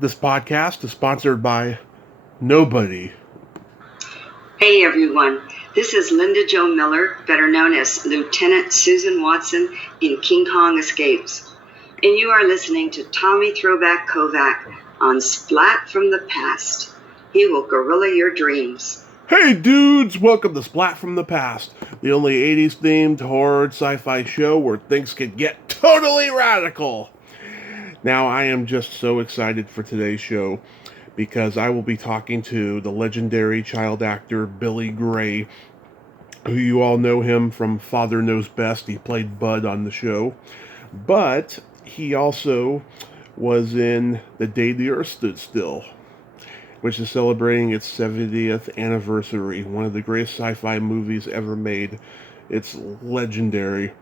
This podcast is sponsored by nobody. Hey everyone, this is Linda Jo Miller, better known as Lieutenant Susan Watson in King Kong Escapes. And you are listening to Tommy Throwback Kovac on Splat from the Past. He will gorilla your dreams. Hey dudes, welcome to Splat from the Past, the only 80s themed horror sci-fi show where things can get totally radical. Now I am just so excited for today's show because I will be talking to the legendary child actor Billy Gray, who you all know him from Father Knows Best. He played Bud on the show, but he also was in The Day the Earth Stood Still, which is celebrating its 70th anniversary, one of the greatest sci-fi movies ever made. It's legendary.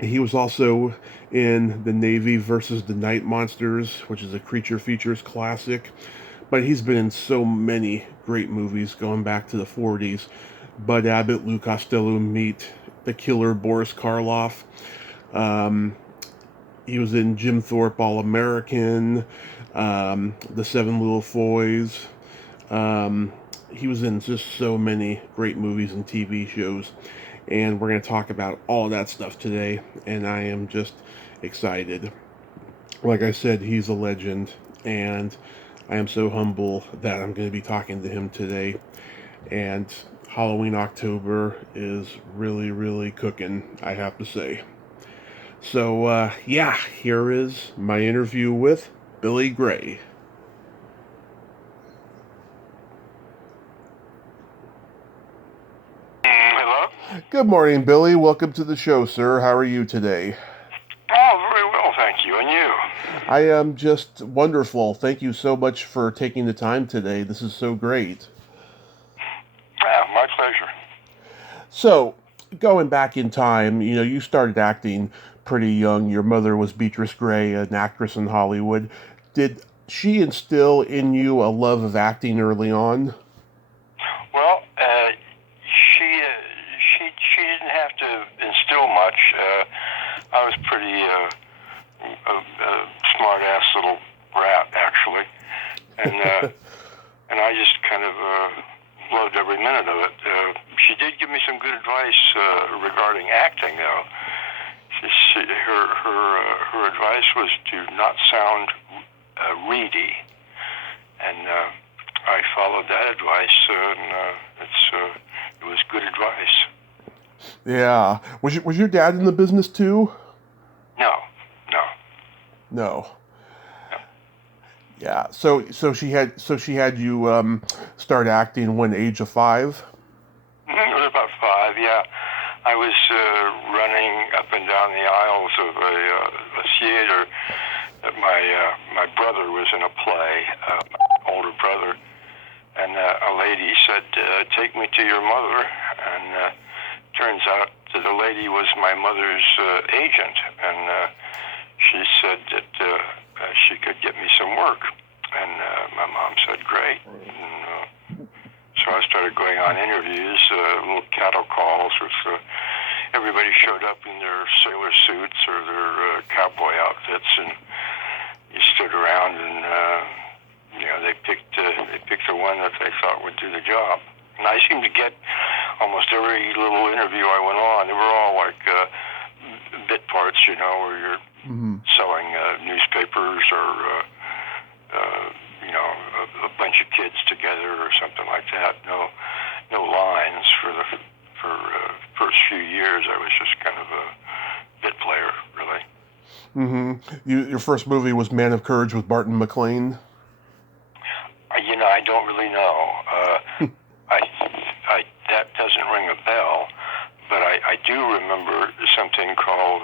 He was also in The Navy versus the Night Monsters, which is a creature features classic. But he's been in so many great movies going back to the 40s. Bud Abbott, Lou Costello meet the killer Boris Karloff. He was in Jim Thorpe All-American, The Seven Little Foys. He was in just so many great movies and TV shows. And we're going to talk about all that stuff today. And I am just excited. Like I said, he's a legend. And I am so humble that I'm going to be talking to him today. And Halloween October is really, really cooking, I have to say. So, here is my interview with Billy Gray. Hello? Good morning, Billy. Welcome to the show, sir. How are you today? Oh, very well, thank you. And you? I am just wonderful. Thank you so much for taking the time today. This is so great. Yeah, my pleasure. So, going back in time, you started acting pretty young. Your mother was Beatrice Gray, an actress in Hollywood. Did she instill in you a love of acting early on? Well, she didn't have to instill much. I was pretty a smart-ass little rat, actually, and and I just kind of loved every minute of it. She did give me some good advice regarding acting, though. Her advice was to not sound reedy, and I followed that advice, and it was good advice. Yeah. Was your dad in the business too? No. No. Yeah. So she had you start acting when age of 5? It was about 5. Yeah. I was running up and down the aisles of a theater. My brother was in a play, older brother, and a lady said, "Take me to your mother." And turns out that the lady was my mother's agent, and she said that she could get me some work. And my mom said, "Great." And, so I started going on interviews, little cattle calls with everybody showed up in their sailor suits or their cowboy outfits, and you stood around and they picked the one that they thought would do the job. And I seemed to get almost every little interview I went on. They were all like bit parts, where you're selling newspapers or a bunch of kids together or something like that. No lines for the first few years. I was just kind of a bit player, really. Your first movie was Man of Courage with Barton McLean? I don't really know. That doesn't ring a bell, but I do remember something called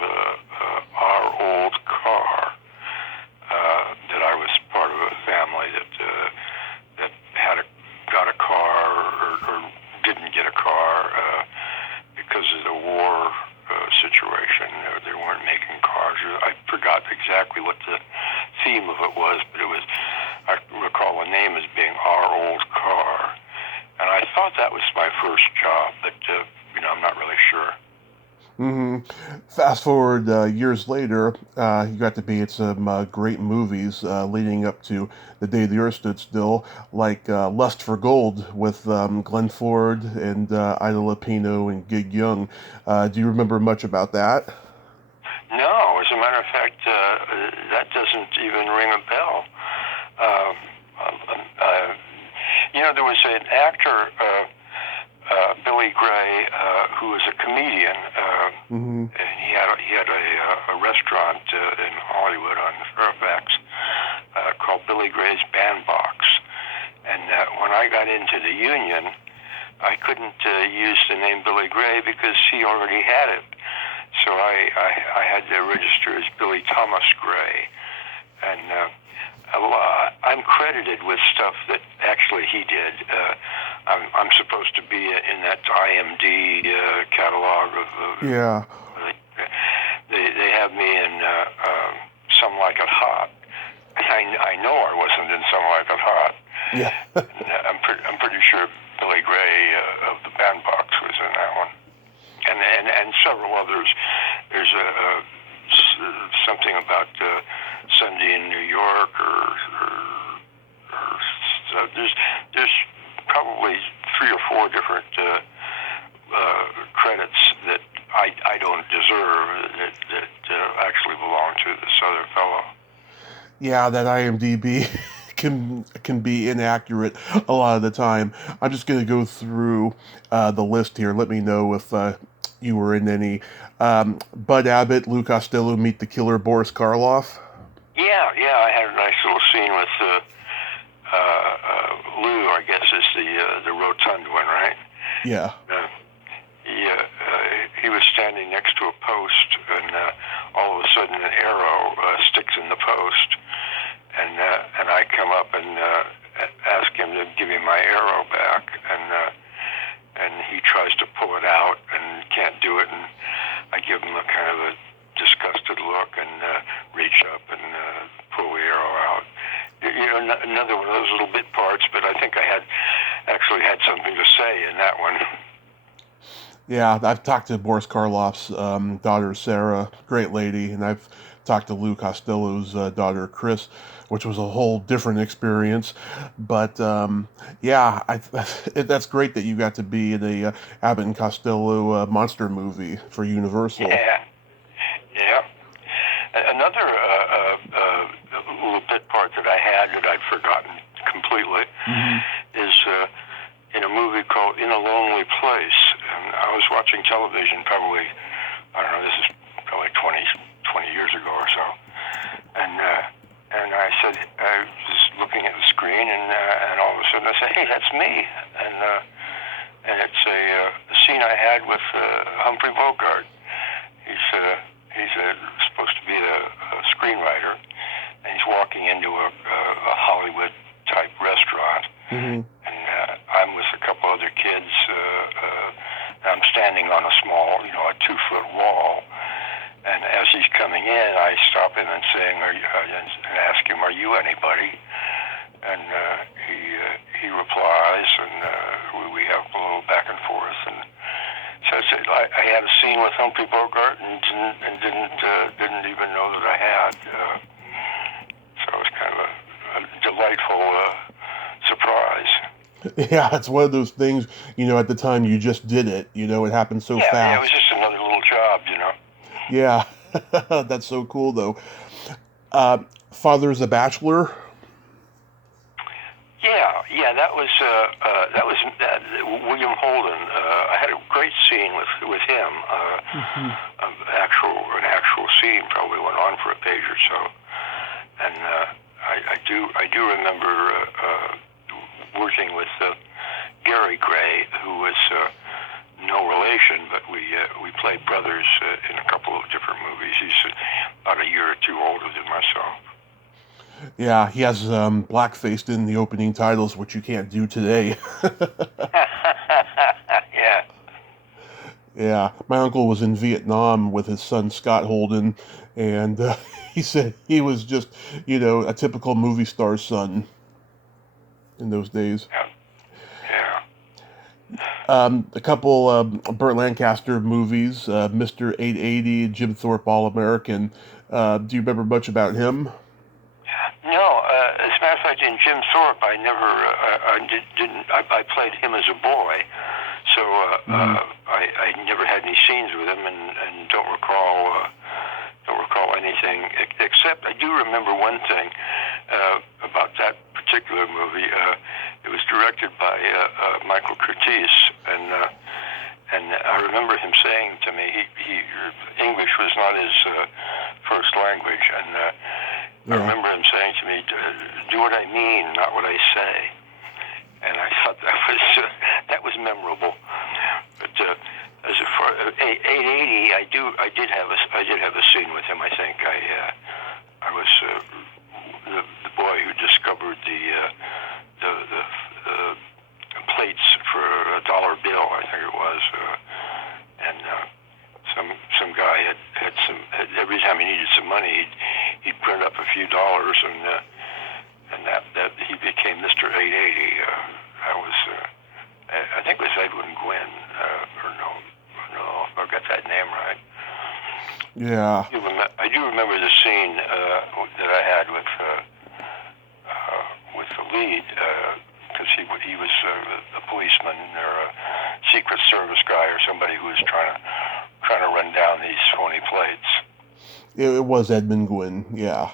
Our Old Car, that I was part of a family that got a car or didn't get a car because of the war situation. They weren't making cars. I forgot exactly what the theme of it was, but I recall the name as being Our Old Car. And I thought that was my first job, but I'm not really sure. hmm Fast forward years later, you got to be at some great movies leading up to the day the Earth stood still, like Lust for Gold with Glenn Ford and Ida Lupino and Gig Young. Do you remember much about that? No, as a matter of fact, that doesn't even ring a bell. Um, there was an actor, Billy Gray, who was a comedian. hmm And he had a restaurant in Hollywood on Throwback called Billy Gray's Bandbox. And when I got into the union, I couldn't use the name Billy Gray because he already had it. So I had to register as Billy Thomas Gray. And I'm credited with stuff that actually he did. I'm supposed to be in that IMD catalog of. Yeah. They have me in Some Like It Hot. I know I wasn't in Some Like It Hot. Yeah. I'm pretty sure Billy Gray of the Bandbox was in that one, and several others. There's something about Sunday in New York, or so there's probably 3 or 4 different credits that I don't deserve that actually belong to this other fellow. Yeah, that IMDb can be inaccurate a lot of the time. I'm just going to go through the list here. Let me know if you were in any. Bud Abbott, Lou Costello, Meet the Killer, Boris Karloff. Yeah, I had a nice little scene with Lou, I guess is the rotund one, right? Yeah. He was standing next to a post, and all of a sudden an arrow sticks in the post, and I come up and ask him to give me my arrow back, and he tries to pull it out and can't do it, and I give him a kind of a disgusted look and reach up and pull the arrow out. Another one of those little bit parts, but I think I actually had something to say in that one. Yeah, I've talked to Boris Karloff's daughter, Sarah, great lady, and I've talked to Lou Costello's daughter, Chris, which was a whole different experience. But yeah, that's great that you got to be in a Abbott and Costello monster movie for Universal. Yeah. Another little bit part that I had that I'd forgotten completely is in a movie called In a Lonely Place. And I was watching television probably, I don't know, this is probably 20 years ago or so. And I said, I was looking at the screen, and all of a sudden I said, hey, that's me. And it's a scene I had with Humphrey Bogart. He's supposed to be the screenwriter, and he's walking into a Hollywood-type restaurant, and I'm with a couple other kids, and I'm standing on a small, a 2-foot wall, and as he's coming in, I stop him and and ask him, are you anybody? And he replies, and we have a little back and forth, and so I had a scene with Humphrey Bogart and didn't even know that I had. So it was kind of a delightful surprise. Yeah, it's one of those things, at the time you just did it, it happened so fast. Yeah, it was just another little job, Yeah, that's so cool, though. Father's a Bachelor? Yeah, that was William Holden. I had a great scene with him. An actual scene probably went on for a page or so, and I do remember working with Gary Gray, who was no relation, but we played brothers in a couple of different movies. He's about a year or 2 older than myself. Yeah, he has blackfaced in the opening titles, which you can't do today. Yeah. Yeah, my uncle was in Vietnam with his son Scott Holden, and he said he was just, a typical movie star's son in those days. Yeah. A couple Burt Lancaster movies, Mr. 880, Jim Thorpe All-American. Do you remember much about him? No, as a matter of fact, in Jim Thorpe, I never, didn't. I played him as a boy, so I never had any scenes with him, and don't recall anything except I do remember one thing about that particular movie. It was directed by Michael Curtiz, and I remember him saying to me, he English was not his first language, and I remember him saying to me, "Do what I mean, not what I say." And I thought that was memorable. But as far as 880, I did have a scene with him. I think I was the boy who discovered the plates for a dollar bill, I think it was, and some guy had every time he needed some money, he'd print up a few dollars, and that he became Mr. 880. I think it was Edwin Gwynn, or no, if I got that name right. Yeah. I do remember the scene that I had with the lead, because he was a policeman or a Secret Service guy or somebody who was trying to run down these phony plates. It was Edmund Gwynn, yeah.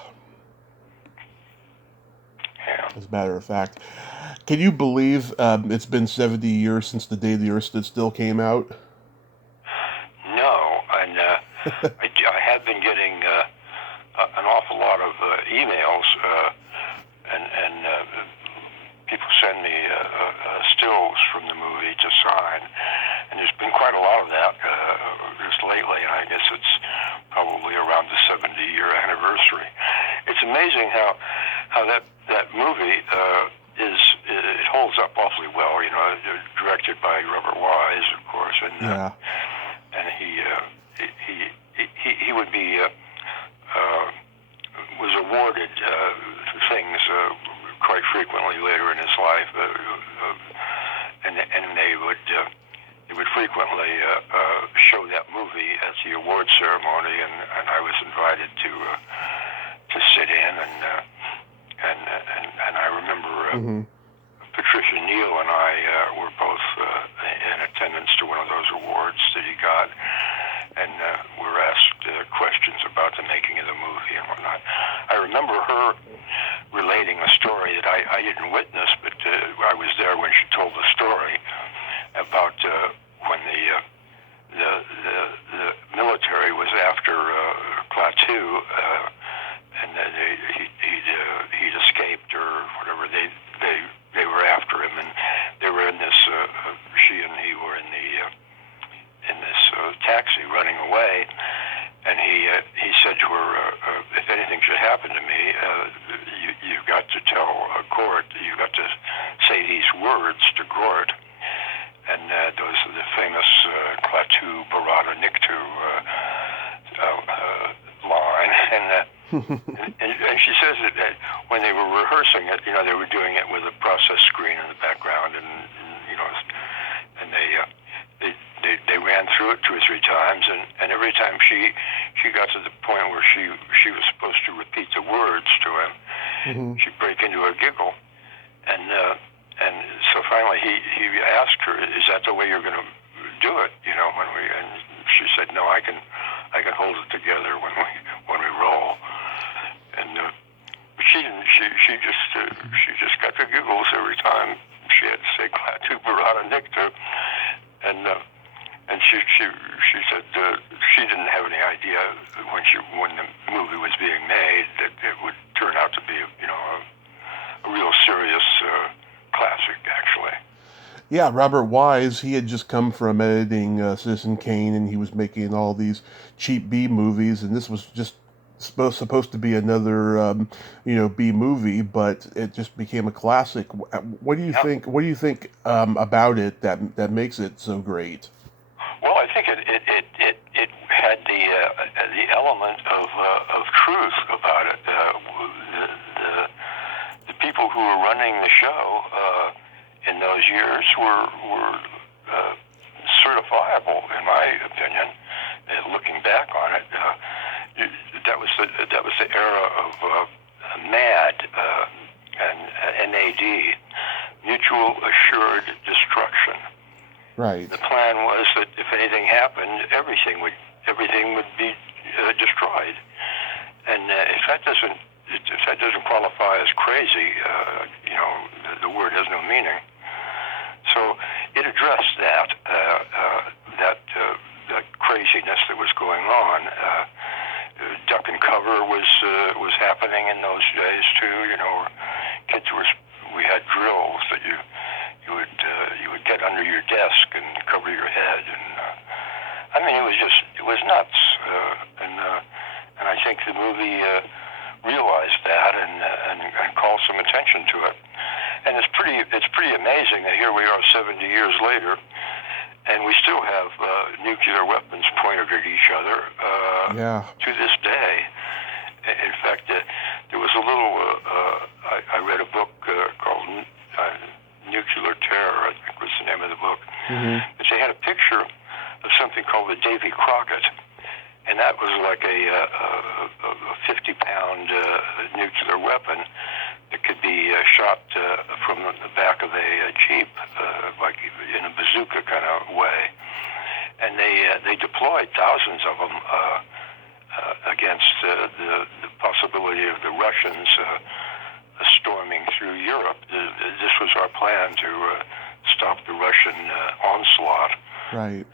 Yeah. As a matter of fact. Can you believe it's been 70 years since The Day the Earth Stood Still came out? No, and I have been getting an awful lot of emails, and people send me stills from the movie to sign, and there's been quite a lot of that just lately, and I guess it's probably around the 70-year anniversary. It's amazing how that movie it holds up awfully well. You know, directed by Robert Wise, of course, and and he would be was awarded things quite frequently later in his life, and they would frequently show that movie at the award ceremony, and I was invited to sit in, and I remember Patricia, Neal, and I were both in attendance to one of those awards that he got, and were asked questions about the making of the movie and whatnot. I remember her relating a story that I didn't witness, but I was there when she told the story about when the military was after Klaatu, and then he'd escaped or whatever. They were after him, and they were in this. She and he were in this taxi running away, and he said to her, "If anything should happen to me, you've got to tell Gort. You've got to say these words to Gort." And those are the famous Klaatu Barada Niktu line, and she says that when they were rehearsing it, you know, they were doing it with a process screen in the background, and you know, and they ran through it 2 or 3 times, and every time she got to the point where she was supposed to repeat the words to him, she'd break into a giggle, and so finally he asked her, "Is that the way you're going to do it?" You know, and she said, "No, I can hold it together when we roll." And she didn't. She just got the giggles every time she had to say "Klaatu Barada Niktu," and she said she didn't have any idea when the movie was being made that it would turn out to be a real serious classic, actually. Yeah, Robert Wise, he had just come from editing Citizen Kane, and he was making all these cheap B movies, and this was just supposed to be another B movie, but it just became a classic. What do you think? What do you think about it that makes it so great? Well, I think it had the element of truth about it. The people who were running the show in those years were certifiable, in my opinion. Looking back on it, that was the era of MAD and NAD, mutual assured destruction. Right. The plan was that if anything happened, everything would be destroyed. And if that doesn't qualify as crazy, the word has no meaning. So it addressed that craziness that was going on. Duck and cover was happening in those days too. We had drills that you would get under your desk and cover your head, and it was nuts. And I think the movie realized that and called some attention to it. And it's pretty amazing that here we are 70 years later, and we still have nuclear weapons pointed at each other to this day. In fact, there was a little. I read a book called Nuclear Terror, I think was the name of the book. Mm-hmm. But they had a picture of something called the Davy Crockett, and that was like a 50-pound nuclear weapon that could be shot from the back of a Jeep, like in a bazooka kind of way. And they deployed thousands of them against the possibility of the Russians storming through Europe. This was our plan to stop the Russian onslaught. Right.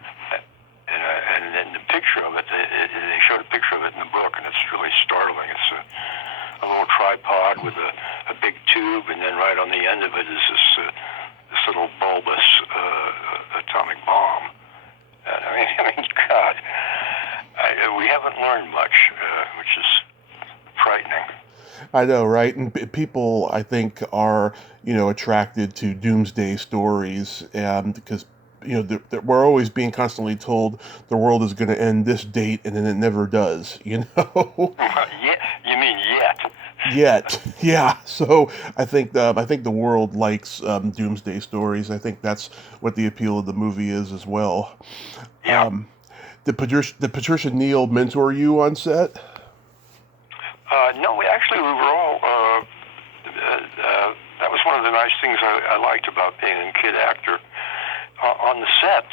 And then the picture of it, they showed a picture of it in the book, and it's really startling. It's a little tripod with a big tube, and then right on the end of it is this little bulbous atomic bomb. I mean, God, we haven't learned much, which is frightening. I know, right? And people, I think, are, attracted to doomsday stories, because, we're always being constantly told the world is going to end this date, and then it never does, Yeah, you mean yet? Yet, yeah. So I think the world likes doomsday stories. I think that's what the appeal of the movie is as well. Yeah. Did Patricia Neal mentor you on set? No, we were all. That was one of the nice things I liked about being a kid actor. On the set,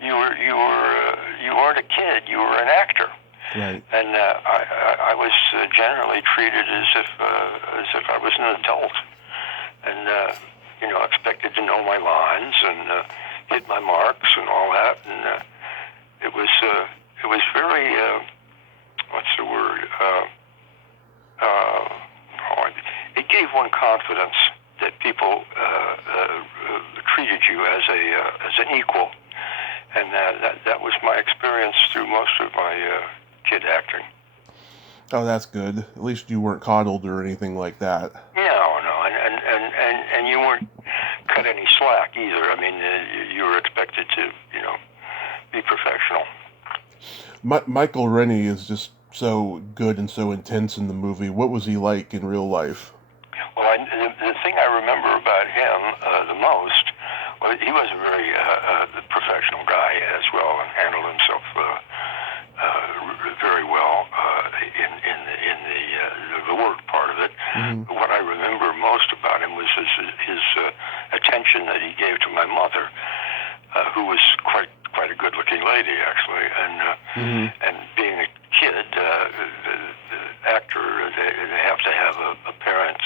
you weren't a kid; you were an actor. Right. And I was generally treated as if I was an adult, and expected to know my lines and hit my marks and all that. And it was very what's the word? It gave one confidence that people treated you as an equal, and that was my experience through most of my kid acting. Oh, that's good. At least you weren't coddled or anything like that. No, and you weren't cut any slack either. I mean, you were expected to, be professional. Michael Rennie is just so good and so intense in the movie. What was he like in real life? Well, the thing I remember about him the most, well, he was a very professional guy as well, and handled himself very well in the work part of it. Mm-hmm. But what I remember most about him was his attention that he gave to my mother, who was quite a good-looking lady, actually, and being a kid, the actor, they have to have a parent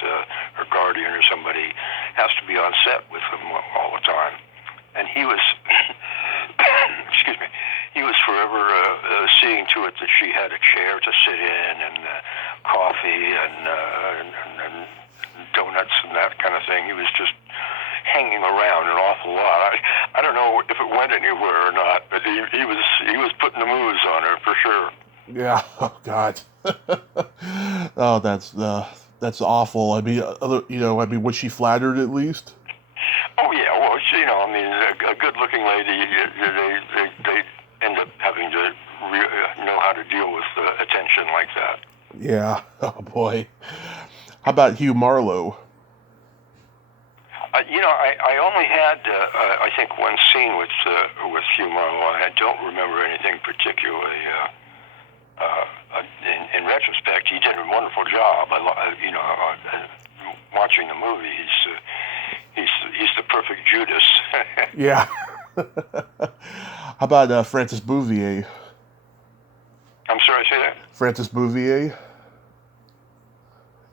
or guardian or somebody has to be on set with them all the time. And he was, excuse me, he was forever seeing to it that she had a chair to sit in and coffee and donuts and that kind of thing. He was just hanging around an awful lot. I don't know if it went anywhere or not, but he was putting the moves on her for sure. Yeah. Oh God. Oh, that's awful. I mean, was she flattered at least? Oh yeah. Well, a good-looking lady, they end up having to know how to deal with attention like that. Yeah. Oh boy. How about Hugh Marlowe? I only had, I think, one scene with Hugh Marlowe. I don't remember anything particularly. In retrospect, he did a wonderful job. Watching the movie, he's the perfect Judas. Yeah. How about Francis Bouvier? I'm sorry, say that? Francis Bouvier.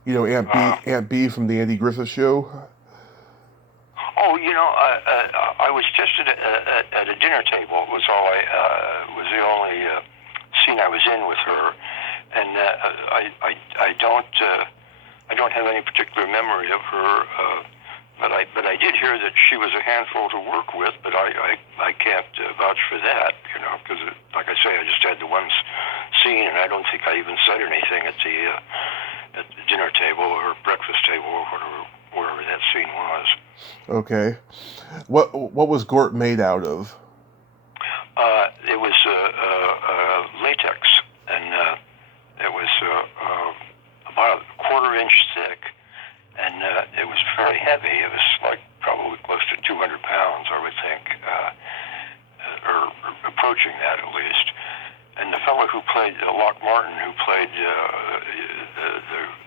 You know, Aunt B from the Andy Griffith Show. Oh, I was just at a dinner table. It was was the only scene I was in with her, and I don't have any particular memory of her. But I did hear that she was a handful to work with. But I can't vouch for that, because like I say, I just had the one scene, and I don't think I even said anything at the dinner table or breakfast table or wherever that scene was. Okay. What was Gort made out of? It was latex, and it was about a quarter-inch thick, and it was very heavy. It was like probably close to 200 pounds, I would think, or approaching that at least. And the fellow who played Locke Martin, who played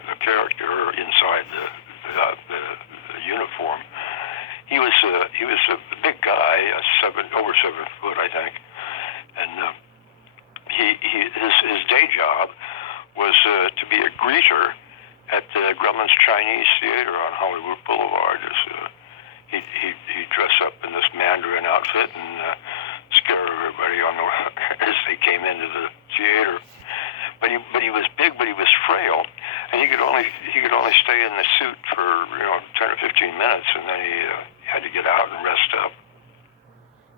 the character inside the uniform, he was a big guy, over 7 foot, I think, and his day job was to be a greeter at Grumman's Chinese Theater on Hollywood Boulevard. He'd dress up in this Mandarin outfit and scare everybody as they came into the theater. But he was big, but he was frail, and he could only stay in the suit for 10 or 15 minutes, and then he had to get out and rest up.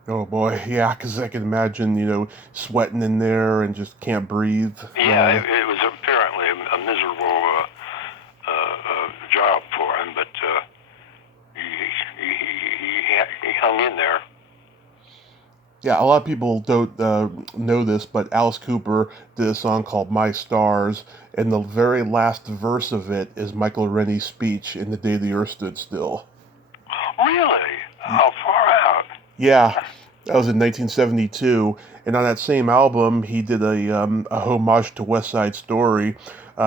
Oh boy, yeah, because I can imagine sweating in there and just can't breathe. Yeah, it was apparently a miserable job for him, but he hung in there. Yeah, a lot of people don't know this, but Alice Cooper did a song called My Stars, and the very last verse of it is Michael Rennie's speech in The Day the Earth Stood Still. Really? How far out? Yeah, that was in 1972, and on that same album, he did a homage to West Side Story,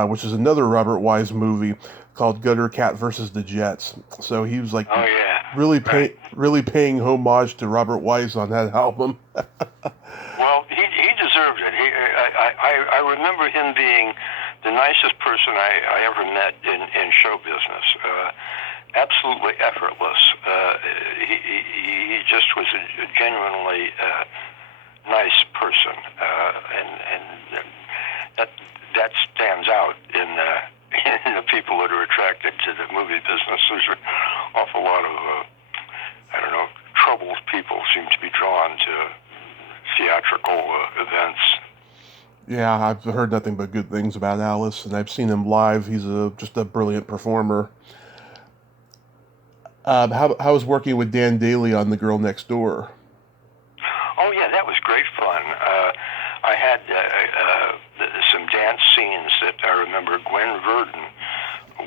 which is another Robert Wise movie called Gutter Cat versus the Jets. So he was like, oh, yeah. really paying homage to Robert Wise on that album. Well, he deserved it. I remember him being the nicest person I ever met in show business. Absolutely effortless. He just was a genuinely nice person, and that stands out in the people that are attracted to the movie business. There's an awful lot of troubled people seem to be drawn to theatrical events. Yeah, I've heard nothing but good things about Alice, and I've seen him live. He's just a brilliant performer. How was working with Dan Daly on The Girl Next Door? Oh yeah, that was great fun. I had some dance scenes that I remember. Gwen Verdon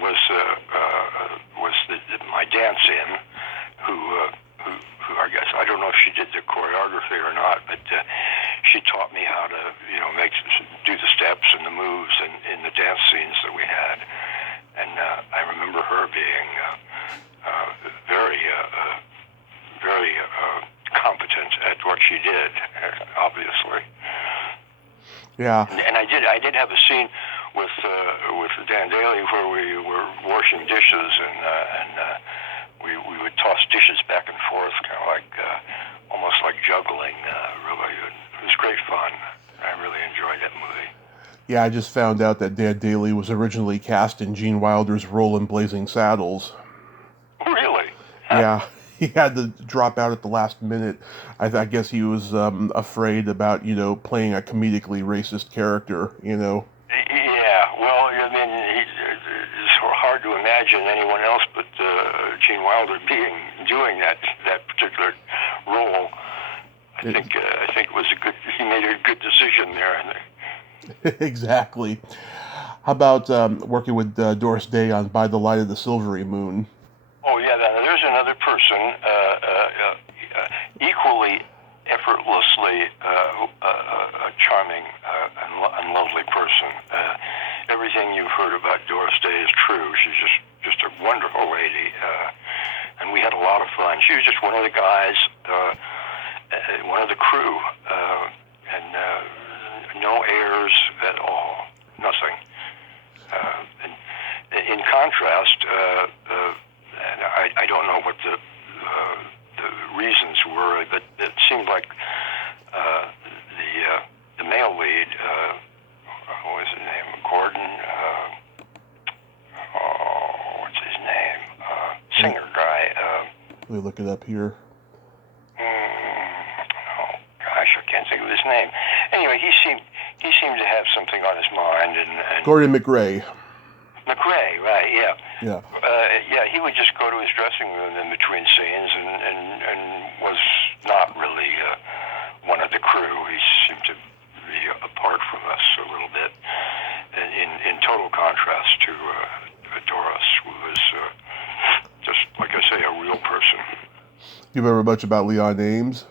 was my dance-in, who I guess, I don't know if she did the choreography or not, but she taught me how to do the steps and the moves in the dance scenes that we had, and I remember her being very competent at what she did, obviously. Yeah. And I did have a scene with Dan Daly where we were washing dishes and we would toss dishes back and forth, kind of like almost like juggling. Really, it was great fun. I really enjoyed that movie. Yeah, I just found out that Dan Daly was originally cast in Gene Wilder's role in Blazing Saddles. Really? Yeah, he had to drop out at the last minute. I guess he was afraid about, playing a comedically racist character, Yeah, well, I mean, it's hard to imagine anyone else but Gene Wilder doing that particular role. I think it was he made a good decision there. Exactly. How about working with Doris Day on By the Light of the Silvery Moon? Oh yeah, there's another another person, equally effortlessly a charming and lovely person. Everything you've heard about Doris Day is true. She's just a wonderful lady, and we had a lot of fun. She was just one of the guys, one of the crew, and no airs at all, nothing. And in contrast, and I don't know what the reasons were, but it seemed like the male lead, what was his name? Gordon. What's his name? Singer guy. Let me look it up here. Oh gosh, I can't think of his name. Anyway, he seemed to have something on his mind, and Gordon McRae. McRae, right? Yeah. Yeah. Yeah, he would just go to his dressing room in between scenes, and was not really one of the crew. He seemed to be apart from us a little bit, in total contrast to Doris, who was just, like I say, a real person. Do you remember much about Leon Ames?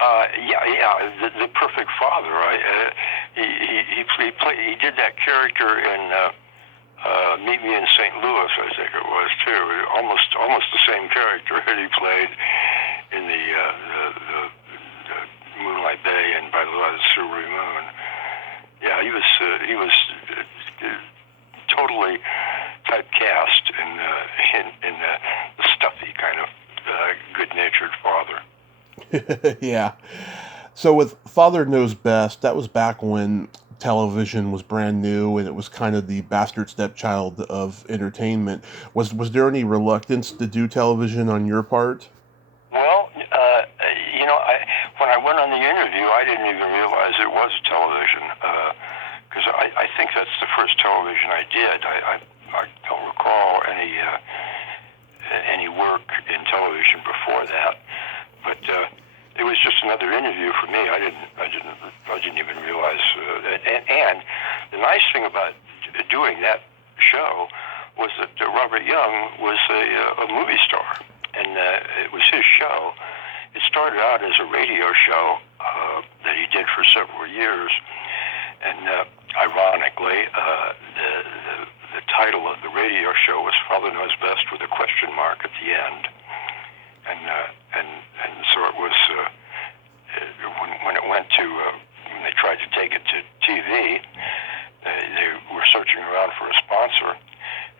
Yeah, the perfect father. Right? He did that character in Meet Me in St. Louis, I think it was too. Almost the same character that he played in the Moonlight Bay and By the Light of the Silvery Moon. Yeah, he was totally typecast in the stuffy kind of good-natured father. Yeah. So with Father Knows Best, that was back when television was brand new and it was kind of the bastard stepchild of entertainment. Was there any reluctance to do television on your part? Well, when I went on the interview, I didn't even realize it was television, because I think that's the first television I did. I don't recall any work in television before that, but it was just another interview for me. I didn't even realize. And the nice thing about doing that show was that Robert Young was a movie star, and it was his show. It started out as a radio show that he did for several years, and ironically, the title of the radio show was Father Knows Best with a question mark at the end. And so it was when it went to when they tried to take it to TV, they were searching around for a sponsor,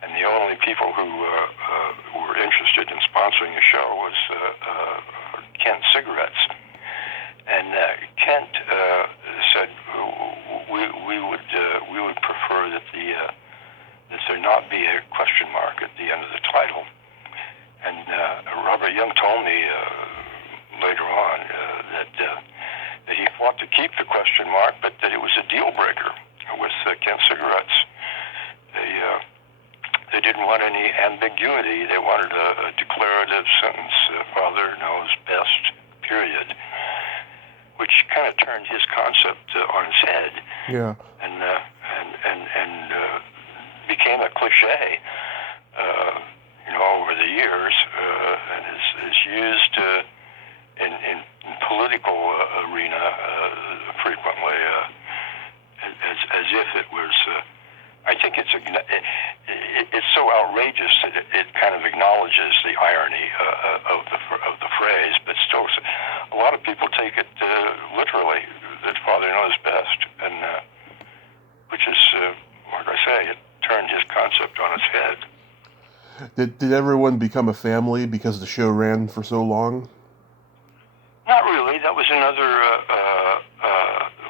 and the only people who were interested in sponsoring the show was Kent Cigarettes, and Kent said we would prefer that that there not be a question mark at the end of the title. And Robert Young told me later on that he fought to keep the question mark, but that it was a deal breaker with Kent Cigarettes. They didn't want any ambiguity. They wanted a declarative sentence, Father Knows Best, period, which kind of turned his concept on its head. Yeah. And became a cliche. Over the years, and is used in political arena frequently, as if it was. I think it's so outrageous that it kind of acknowledges the irony of the phrase, but still, a lot of people take it literally that Father Knows Best, and which is, like I say, it turned his concept on its head. Did everyone become a family because the show ran for so long? Not really. That was another.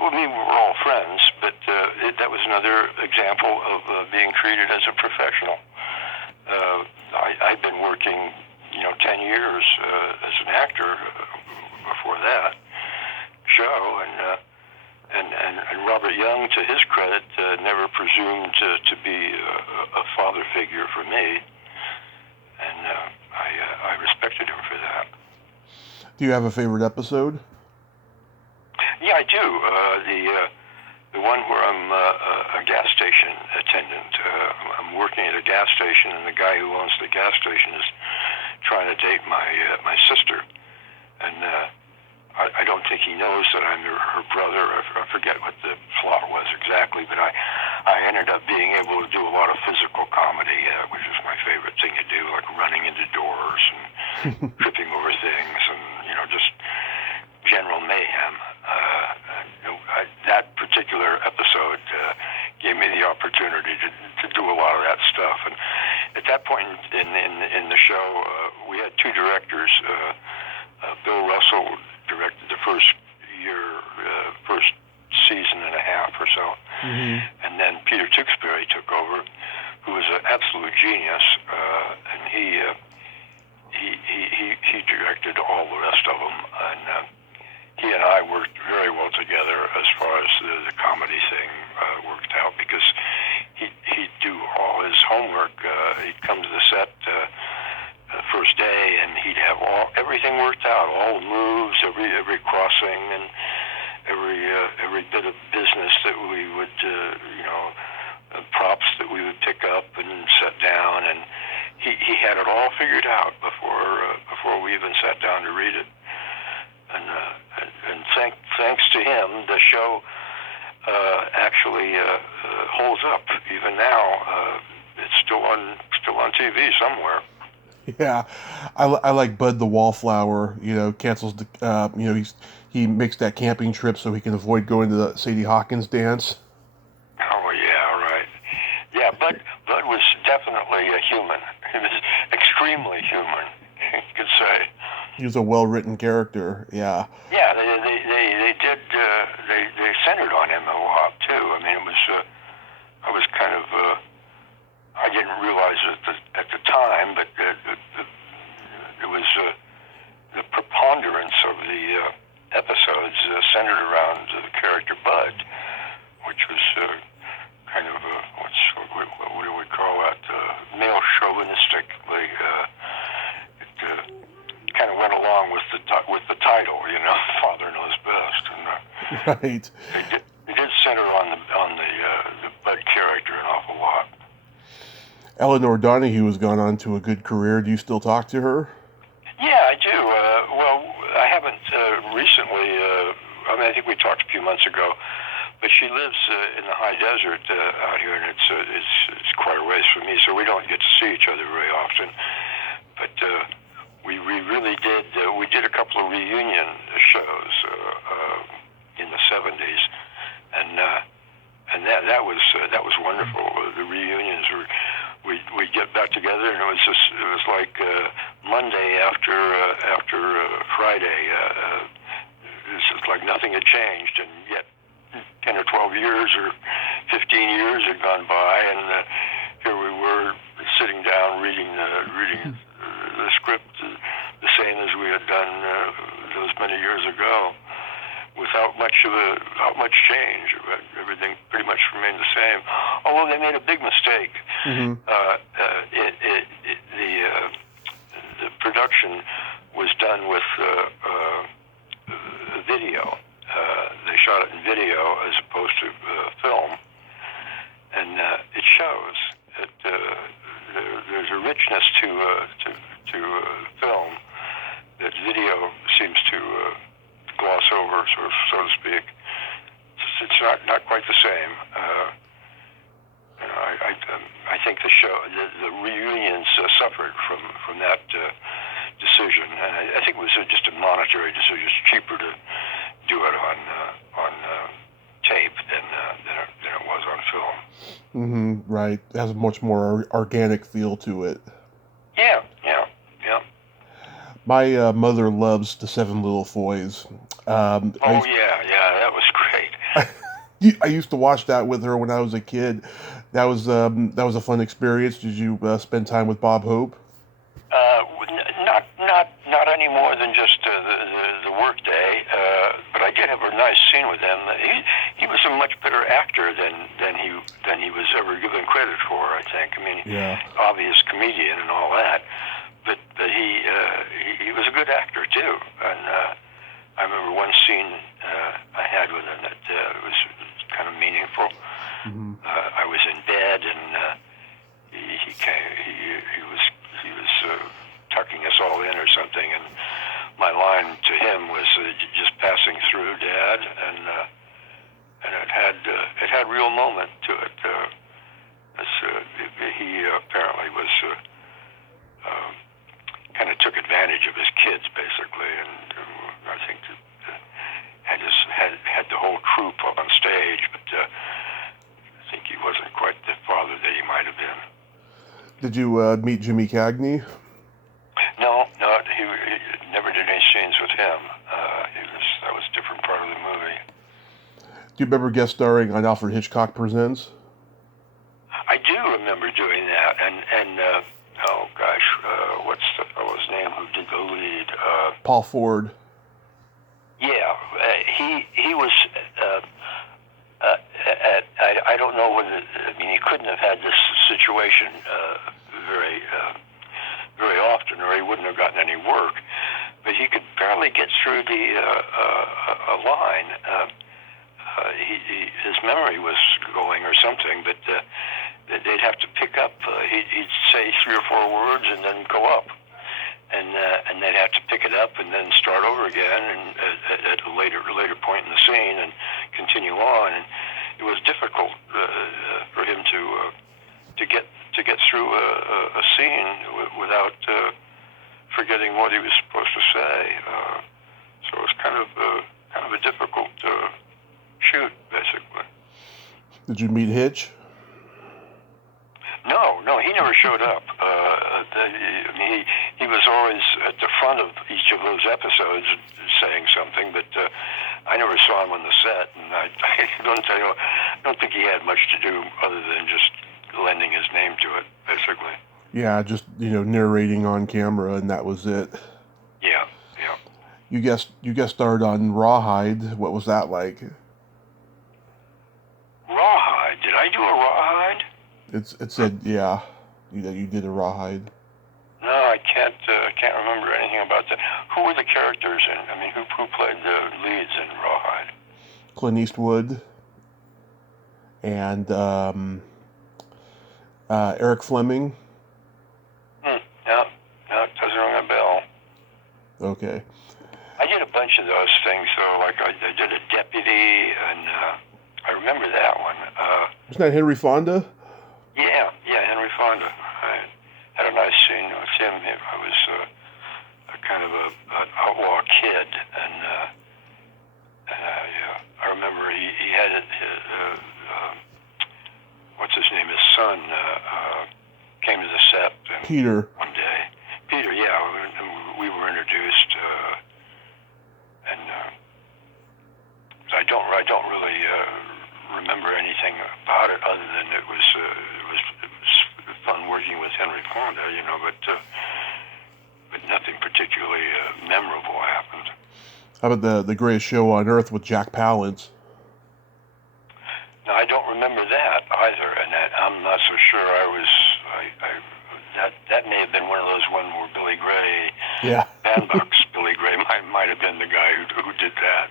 We were all friends, but that was another example of being treated as a professional. I'd been working, 10 years as an actor before that show, and Robert Young, to his credit, never presumed to be a father figure for me. And I respected him for that. Do you have a favorite episode? Yeah, I do. The one where I'm a gas station station attendant. I'm working at a gas station, and the guy who owns the gas station is trying to date my sister, and I don't think he knows that I'm her brother. I forget what the plot was exactly, but I ended up being able to do a lot of physical comedy, which is my favorite thing to do, like running into doors and tripping over things, and just general mayhem. That particular episode gave me the opportunity to do a lot of that stuff. And at that point in the show, we had two directors. Bill Russell directed the first season and a half or so, and then Peter Tewksbury took over, who was an absolute genius, and he directed all the rest of them, and he and I worked very well together as far as the comedy thing worked out, because he'd do all his homework. He'd come to the set the first day, and he'd have everything worked out, all the moves, every crossing, and every bit of business that we would, props that we would pick up and set down, and he had it all figured out before we even sat down to read it. And thanks to him, the show actually holds up even now. It's still on TV somewhere. Yeah, I like Bud the Wallflower. Cancels the. He makes that camping trip so he can avoid going to the Sadie Hawkins dance. Oh yeah, right. Yeah, Bud was definitely a human. He was extremely human, you could say. He was a well-written character. Yeah. Yeah, they did. They centered on him a lot too. I mean, it was. I was kind of. I didn't realize it at the time, but it was the preponderance of the episodes centered around the character Bud, which was kind of what do we call that? Male chauvinistic. It kind of went along with the title, Father Knows Best, and right. They did center on the Bud character an awful lot. Eleanor Donahue has gone on to a good career. Do you still talk to her? Yeah, I do. Well, I haven't recently. I think we talked a few months ago, but she lives in the high desert out here, and it's quite a ways from me, so we don't get to see each other very often. But we really did. We did a couple of reunion shows in the '70s, and that was wonderful. The reunions were. We'd get back together, and it was like Monday after Friday. It's just like nothing had changed, and yet 10 or 12 years or 15 years had gone by, and here we were sitting down reading the script the same as we had done those many years ago, without much change. Everything pretty much remained the same. Although they made a big mistake. Mm-hmm. The production was done with video. They shot it in video as opposed to film, and it shows that there's a richness to film that video seems to gloss over, so to speak. It's not quite the same. I think the show, the reunions suffered from that decision, and I think it was just a monetary decision. It's cheaper to do it on tape than it was on film. Mm-hmm. Right. It has a much more organic feel to it. Yeah. My mother loves The Seven Little Foys. Yeah, that was great. I used to watch that with her when I was a kid. That was a fun experience. Did you spend time with Bob Hope? Not any more than just the work day, but I did have a nice scene with him. He was a much better actor than he was ever given credit for, I think. I mean, yeah. Obvious comedian and all that, but he was a good actor too. And I remember one scene I had with him that was kind of meaningful. Mm-hmm. I was in bed, and he came. He was tucking us all in or something, and my line to him was just passing through, Dad, and it had real moment to it. He apparently was kind of took advantage of his kids, basically, and I think that had the whole troupe on stage, but I think he wasn't quite the father that he might have been. Did you meet Jimmy Cagney? No, he never did any scenes with him. That was a different part of the movie. Do you remember guest starring on Alfred Hitchcock Presents? I do remember doing that, and oh gosh, what's the fellow's name who did the lead? Paul Ford. Yeah, he was. I don't know whether. I mean, he couldn't have had this situation very often, or he wouldn't have gotten any work. But he could barely get through a line. His memory was going or something, but they'd have to pick up. He'd say 3 or 4 words and then go up, and they'd have to pick it up and then start over again, and at a later point in the scene, and continue on. And it was difficult for him to get through a scene without forgetting what he was supposed to say. So it was kind of a difficult shoot, basically. Did you meet Hitch? No, he never showed up. He was always at the front of each of those episodes saying something, but I never saw him on the set, and I don't think he had much to do other than just lending his name to it, basically. Yeah, just narrating on camera, and that was it. Yeah. You guest starred on Rawhide. What was that like? Rawhide? Did I do a Rawhide? It said you did a Rawhide. No, I can't remember anything about that. Who were the characters in? I mean, who played the leads in Rawhide? Clint Eastwood and Eric Fleming. No, it doesn't ring a bell. Okay. I did a bunch of those things, though. Like I did a deputy, and I remember that one. Wasn't that Henry Fonda? Yeah, Henry Fonda. I had a nice scene with him. I was a kind of an outlaw kid, and I remember he had what's his name? His son came to the set. Peter. One day. Peter, yeah, we were introduced, and I don't really remember anything about it other than it was fun working with Henry Fonda, but nothing particularly memorable happened. How about the Greatest Show on Earth with Jack Palance? No, I don't remember that either, and I'm not so sure that may have been one of those ones where Billy Gray, Bandbuck's Billy Gray might have been the guy who did that.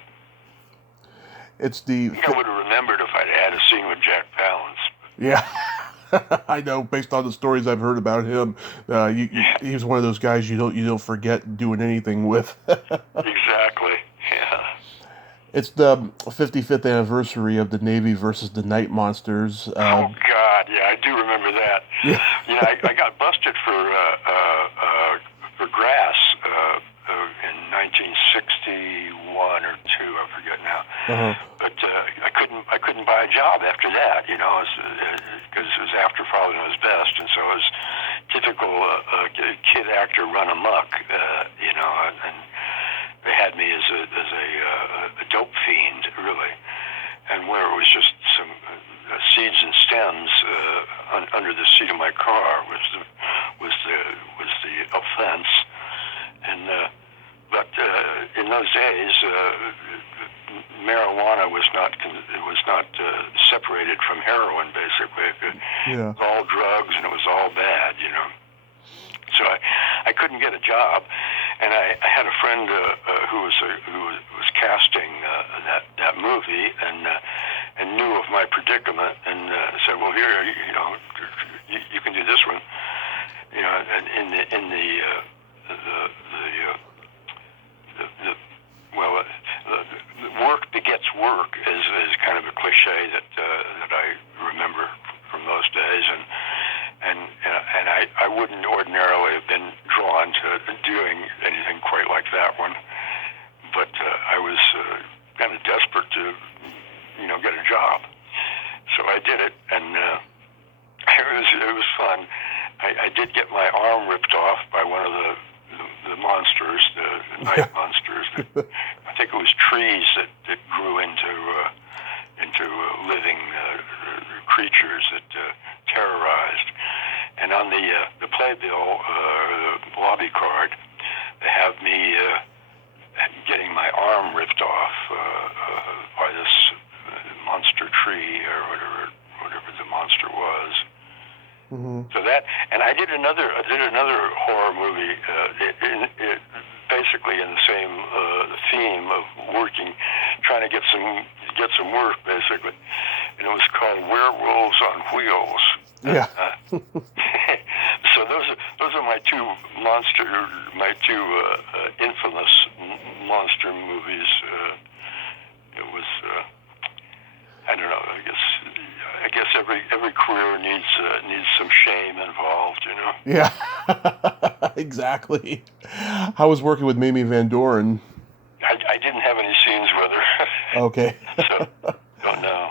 I think I would have remembered if I'd had a scene with Jack Palance. Yeah, I know. Based on the stories I've heard about him, he was one of those guys you don't forget doing anything with. Exactly. Yeah. It's the 55th anniversary of the Navy versus the Night Monsters. Oh God, yeah, I do remember that. Yeah. I got busted for grass in 1961 or 2, I forget now. Uh-huh. But I couldn't buy a job after that, because it was after Father Knows Best, and so it was typical kid actor run amok, and they had me as a dope fiend, really, and where it was just some seeds and stems under the seat of my car was the offense, and but in those days marijuana was not separated from heroin, basically. Yeah. It was all drugs and it was all bad, So I couldn't get a job, and I had a friend who was casting that movie, and and knew of my predicament, and said, "Well, here, you can do this one." And the work begets work is kind of a cliche that I remember from those days, and I wouldn't ordinarily have been drawn to doing anything quite like that one, but I was kind of desperate to get a job, so I did it, and it was fun. I did get my arm ripped off by one of the monsters, the night monsters. I think it was trees that grew into living creatures that terrorized. And on the playbill, the lobby card, they have me getting my arm ripped off by this monster tree or whatever the monster was. Mm-hmm. So that, and I did another horror movie, basically in the same theme of working, trying to get some work, basically, and it was called Werewolves on Wheels. Yeah. So those are my two infamous monster movies. It was I don't know. I guess every career needs some shame involved, Yeah, exactly. I was working with Mamie Van Doren. I didn't have any scenes with her. Okay. So don't know.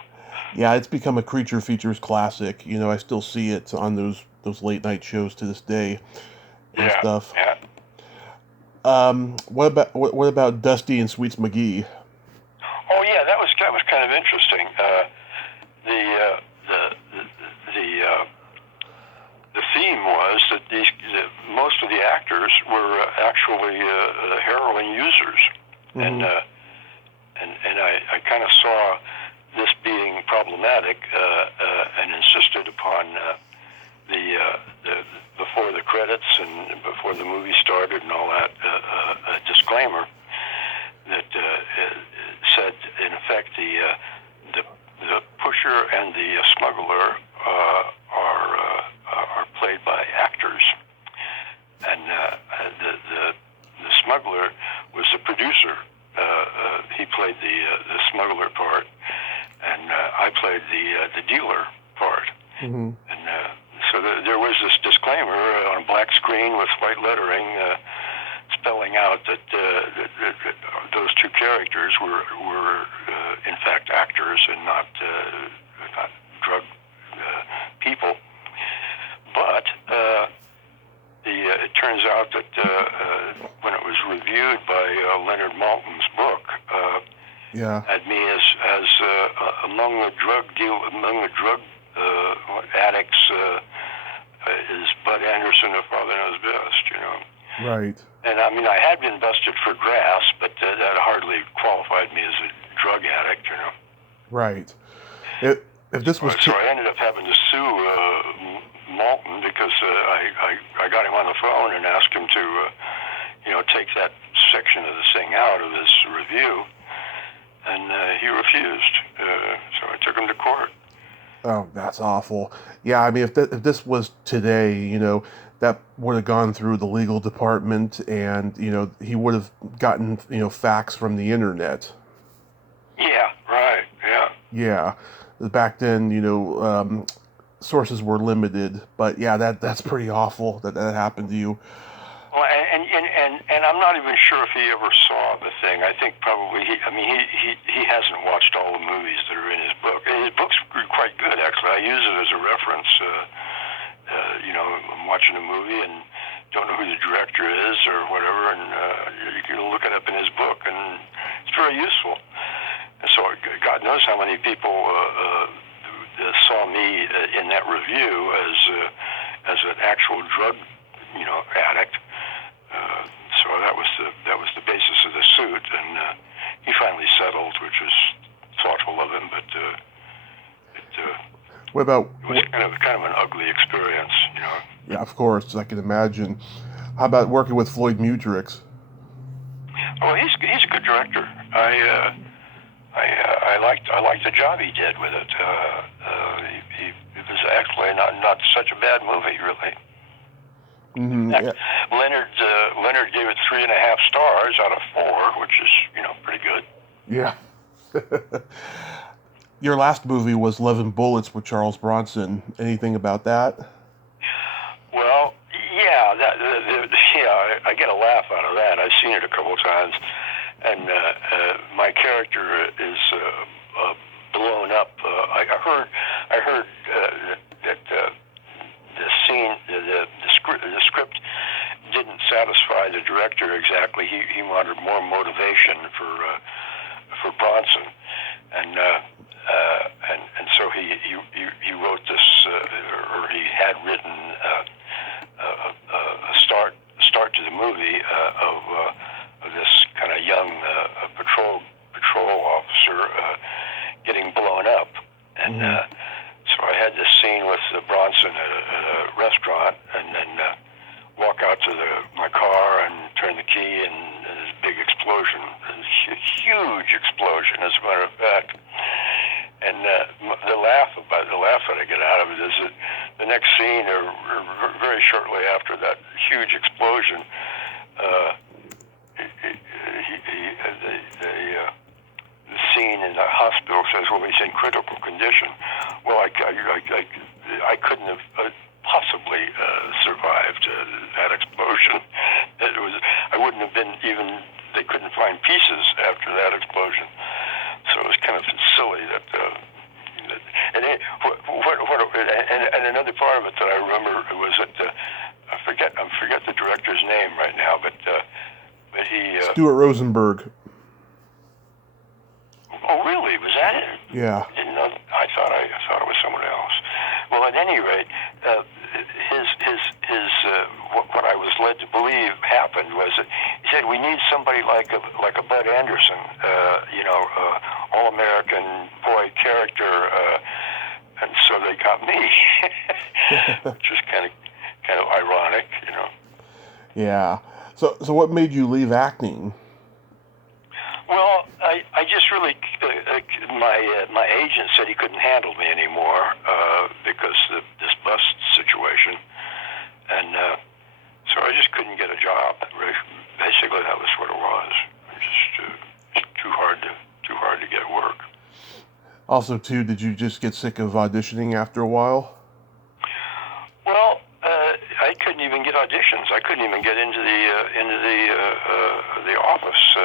Yeah, it's become a Creature Features classic. I still see it on those late night shows to this day and stuff. Yeah. What about Dusty and Sweets McGee? Oh yeah, that was kind of interesting. The theme was that most of the actors were actually heroin users, mm-hmm. and I kind of saw this being problematic and insisted upon the before the credits and before the movie started and all that a disclaimer that said in effect the pusher and the smuggler are played by actors, and the smuggler was the producer. He played the smuggler part, and I played the dealer part. Mm-hmm. And so there was this disclaimer on a black screen with white lettering spelling out that those two characters were in fact actors and not drug people. But it turns out that when it was reviewed by Leonard Maltin's book, had me as among the drug addicts is Bud Anderson of Father Knows Best, Right. And I mean, I had been busted for grass, but that hardly qualified me as a drug addict, Right. If this was so I ended up having to sue Maltin because I got him on the phone and asked him to take that section of the thing out of his review, and he refused. So I took him to court. Oh, that's awful. Yeah, I mean, if this was today, that would have gone through the legal department, and he would have gotten facts from the internet. Yeah. Right. Yeah. Yeah. Back then, sources were limited, but yeah, that's pretty awful that happened to you. Well, and I'm not even sure if he ever saw the thing. I think probably he hasn't watched all the movies that are in his book. His book's quite good, actually. I use it as a reference. I'm watching a movie and don't know who the director is or whatever, and you can look it up in his book, and it's very useful. And so God knows how many people saw me in that review as an actual drug, addict. So that was the basis of the suit, and he finally settled, which was thoughtful of him, but what about? It was kind of an ugly experience, Yeah, of course, I can imagine. How about working with Floyd Mutrux? Oh, he's a good director. I liked the job he did with it. It was actually not such a bad movie, really. Mm-hmm, yeah. Leonard gave it 3.5 stars out of 4, which is pretty good. Yeah. Your last movie was 11 Bullets with Charles Bronson. Anything about that? Well, yeah, I get a laugh out of that. I've seen it a couple of times, and my character is blown up. I heard that the scene, the script didn't satisfy the director exactly. He wanted more motivation for Bronson, and so he wrote this, or he had written a start to the movie of this kind of young patrol officer getting blown up, and so I had this scene with Bronson at a restaurant, and then walk out to my car and turn the key, and this big explosion, a huge explosion, as a matter of fact. And the laugh that I get out of it is that the next scene, or very shortly after that huge explosion, the scene in the hospital says, well, he's in critical condition. Well, I couldn't have possibly survived that explosion. I wouldn't have been even. They couldn't find pieces after that explosion. So it was kind of silly that. And another part of it that I remember was that I forget the director's name right now, but he. Stuart Rosenberg. Oh, really? Was that it? Yeah. Didn't know. I thought it was someone else. Well, at any rate, what I was led to believe happened was that he said we need somebody like a Bud Anderson, all-American boy character, and so they got me, which is kind of ironic, Yeah. So what made you leave acting? Well, I just really my agent said he couldn't handle me anymore because of this bus situation, and so I just couldn't get a job. Basically, that was what it was. Just too hard to get work. Also, too, did you just get sick of auditioning after a while? Well, I couldn't even get auditions. I couldn't even get into the office.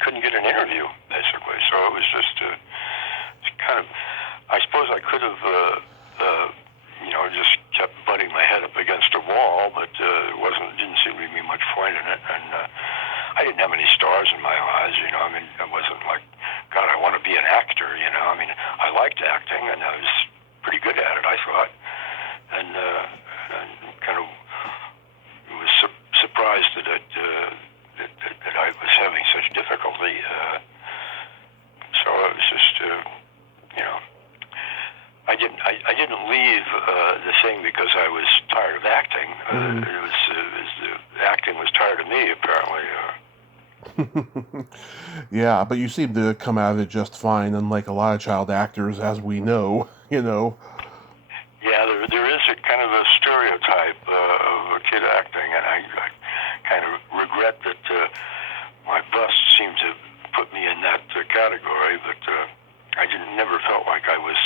Couldn't get an interview, basically. So it was just kind of. I suppose I could have, just kept butting my head up against a wall, but didn't seem to be much point in it. And I didn't have any stars in my eyes. I wasn't like, God, I want to be an actor. I liked acting, and I was pretty good at it, I thought. And kind of was surprised that I was having such difficulty. So it was just, I didn't leave the thing because I was tired of acting. It was the acting was tired of me, apparently. Yeah, but you seem to come out of it just fine, unlike a lot of child actors, as we know. Yeah, there is a kind of a stereotype of a kid acting, and I kind of regret that my bust seemed to put me in that category, but I never felt like I was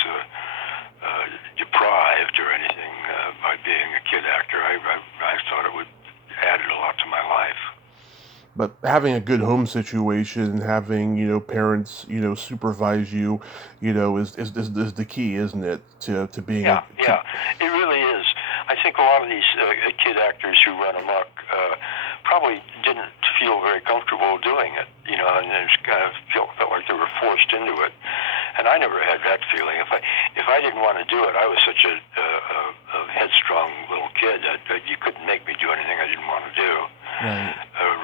deprived or anything by being a kid actor. I thought it would added a lot to my life. But having a good home situation, having parents supervise you, is the key, isn't it? To being yeah, it really is. I think a lot of these kid actors who run amok probably didn't feel very comfortable doing it, and they just kind of felt like they were forced into it. And I never had that feeling. If I didn't want to do it, I was such a headstrong little kid that you couldn't make me do anything I didn't want to do, right.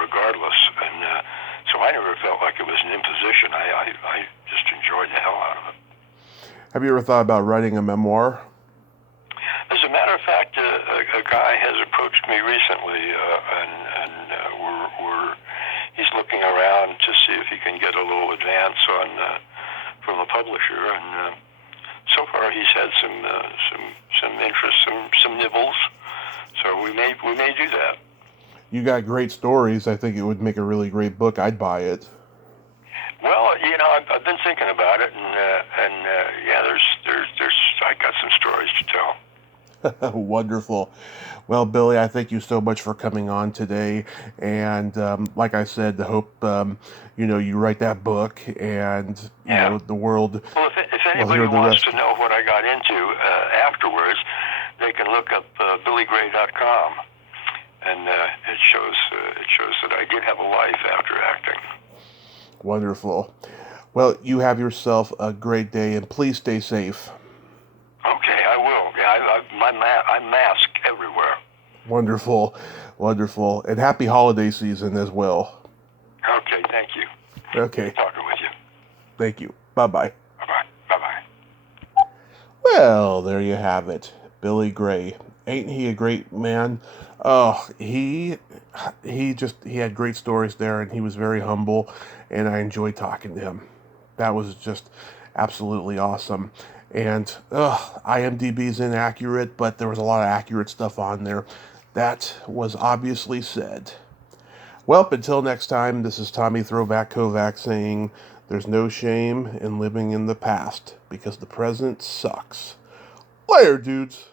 Regardless. And so I never felt like it was an imposition. I just enjoyed the hell out of it. Have you ever thought about writing a memoir? As a matter of fact, a guy has approached me recently, and he's looking around to see if he can get a little advance on from the publisher, and so far he's had some interest, some nibbles. So we may do that. You got great stories. I think it would make a really great book. I'd buy it. Well, I've been thinking about it, and yeah, there's I got some stories to tell. Wonderful. Well, Billy, I thank you so much for coming on today. And like I said, I hope you write that book, and the world. Well, if anybody wants to know what I got into afterwards, they can look up BillyGray.com, and it shows that I did have a life after acting. Wonderful. Well, you have yourself a great day, and please stay safe. Okay, I will. Yeah, I'm masked everywhere. Wonderful, wonderful, and happy holiday season as well. Okay, thank you. Okay. Talking with you. Thank you. Bye-bye. Bye-bye. Bye-bye. Well, there you have it. Billy Gray. Ain't he a great man? Oh, he had great stories there, and he was very humble, and I enjoyed talking to him. That was just absolutely awesome. And IMDb's inaccurate, but there was a lot of accurate stuff on there. That was obviously said. Well, until next time, this is Tommy Throwback Kovac saying, there's no shame in living in the past, because the present sucks. Later, dudes.